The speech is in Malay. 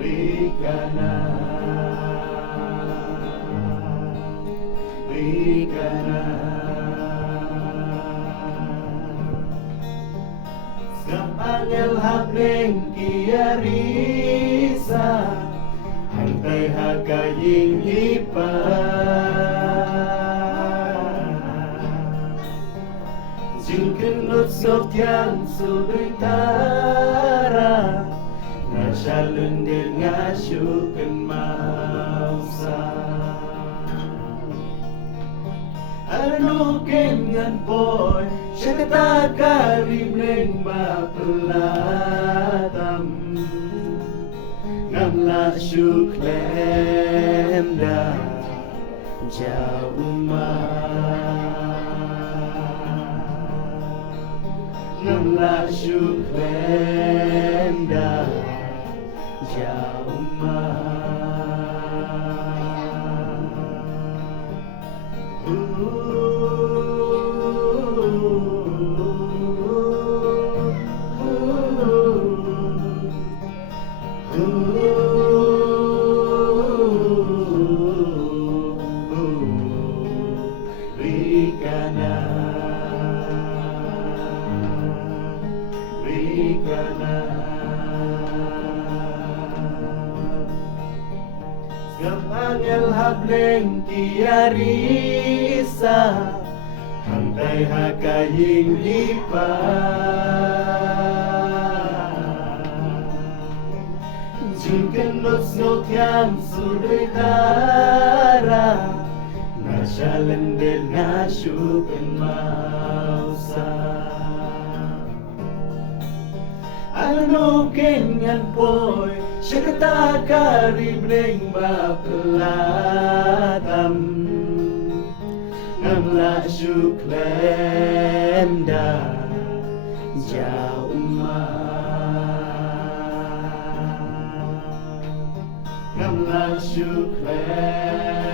Rikana, Rikana, Skapangel hableng kiarisa, Hantay hakaying ipa. Jingkenut sotyang sudoy tara, Nasyalundil nga syuken mausa. Anukin ngan boy, siya katakaribling mapelatam. Ngamla syuklem da jauma. Ngamla syuklem da jauma. Rikana, Rikana, Skapangel hableng kiarisa, Hantay hakaying ipa. Jingkenut sotyang sudoy tara, Nasyalendil nga syuken mausa. Anukin ngan poy, siya katakaribling mapelatam. Ngamla syuklem da jauma. Ngamla syuklem